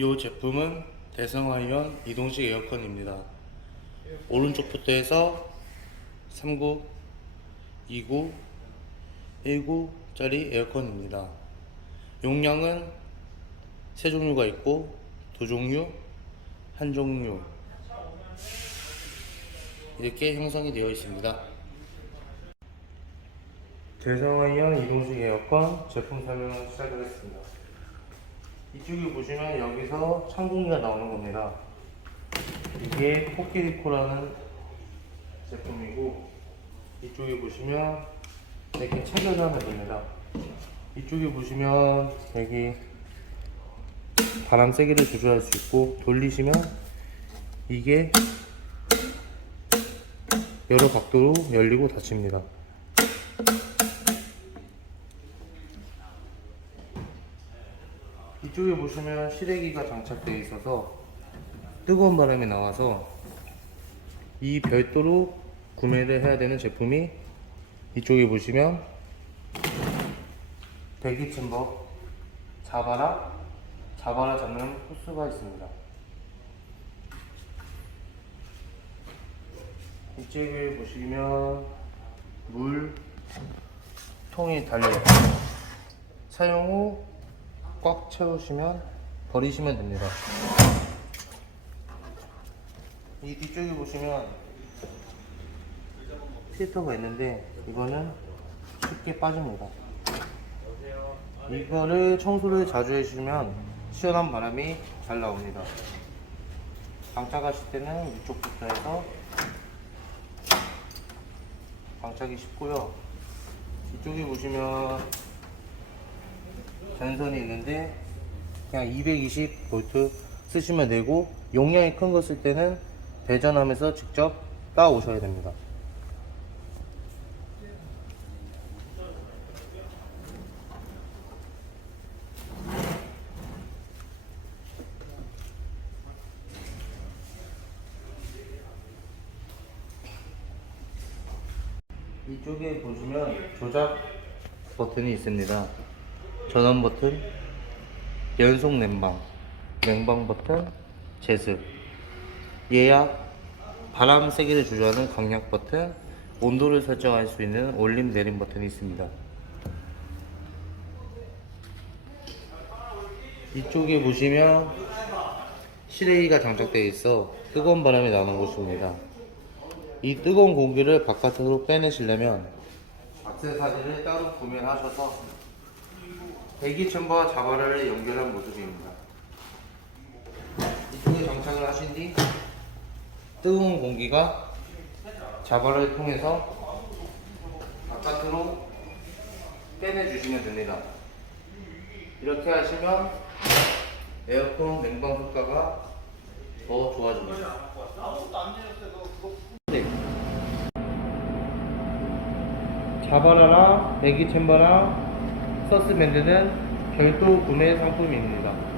이 제품은 대성하이언 이동식 에어컨입니다. 오른쪽부터 해서 39, 29, 19짜리 에어컨입니다. 용량은 세 종류가 있고 두 종류, 한 종류 이렇게 형성이 되어 있습니다. 대성하이언 이동식 에어컨 제품 설명을 시작하겠습니다. 이쪽에 보시면 여기서 창공기가 나오는 겁니다. 이게 코끼리코라는 제품이고 이쪽에 보시면 이렇게 체결을 하면 됩니다. 이쪽에 보시면 여기 바람 세기를 조절할 수 있고 돌리시면 이게 여러 각도로 열리고 닫힙니다. 이쪽에 보시면 실외기가 장착되어 있어서 뜨거운 바람이 나와서 이 별도로 구매를 해야 되는 제품이 이쪽에 보시면 배기 챔버 자바라 자바라 잡는 호스가 있습니다. 이쪽에 보시면 물 통이 달려 있고 사용 후 꽉 채우시면 버리시면 됩니다. 이 뒤쪽에 보시면 필터가 있는데 이거는 쉽게 빠집니다. 이거를 청소를 자주 해주시면 시원한 바람이 잘 나옵니다. 장착하실 때는 위쪽부터 해서 장착이 쉽고요. 이쪽에 보시면 전선이 있는데 그냥 220V 쓰시면 되고 용량이 큰 거 쓸 때는 배전하면서 직접 따 오셔야 됩니다. 이쪽에 보시면 조작 버튼이 있습니다. 전원 버튼, 연속 냉방, 냉방 버튼, 제습, 예약, 바람 세기를 조절하는 강약 버튼, 온도를 설정할 수 있는 올림 내림 버튼이 있습니다. 이쪽에 보시면 실외기가 장착되어 있어 뜨거운 바람이 나오는 곳입니다. 이 뜨거운 공기를 바깥으로 빼내시려면 액세서리를 따로 구매를 하셔서 챔버와 자바라를 연결한 모습입니다. 이쪽에 장착을 하신 뒤 뜨거운 공기가 자바라를 통해서 바깥으로 빼내주시면 됩니다. 이렇게 하시면 에어컨 냉방 효과가 더 좋아집니다. 네. 자바라랑 애기 챔버랑 서스밴드는 별도 구매 상품입니다.